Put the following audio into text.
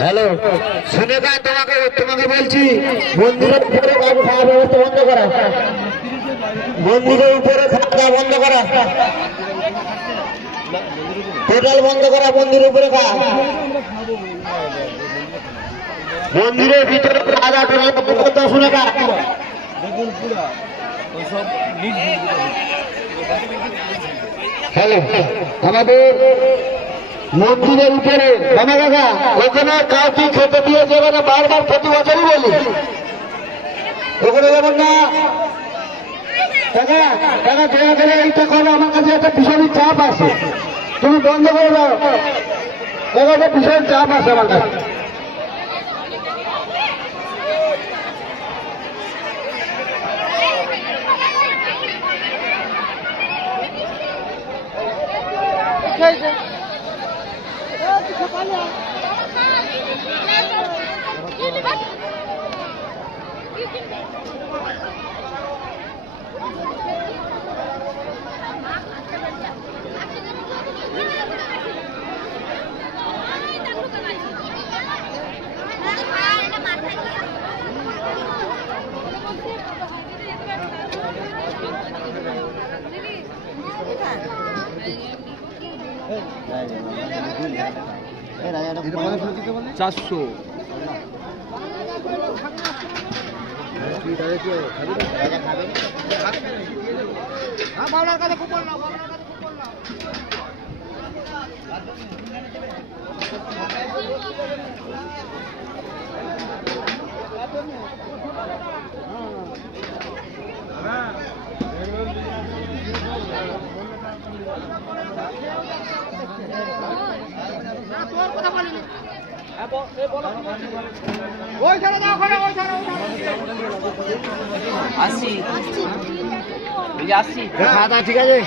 Hello সুনেকা, তোমাকে বলছি মন্দিরের উপরে কাজ খাওয়া ব্যবস্থা বন্ধ করা, মন্দিরের উপরে খাওয়া বন্ধ করা, টোটাল বন্ধ করা, মন্দিরের উপরে খাওয়া, মন্দিরের ভিতরে খাওয়া টোটাল সুনেকা। হ্যালো, আমাদের মন্দিরের উপরে বাবা কাকা ওখানে কাউকে খেতে দিয়ে যাবে না, বারবার প্রতি বছরই বলি ওখানে যাবেন না কাকা। কাকা দয়া করে এইটা করো, আমার কাছে একটা ভীষণ চাপ আছে, তুমি বন্ধ করে দাও কাকা, একটা ভীষণ চাপ আছে আমার কাছে। চারশো ঠিক আছে।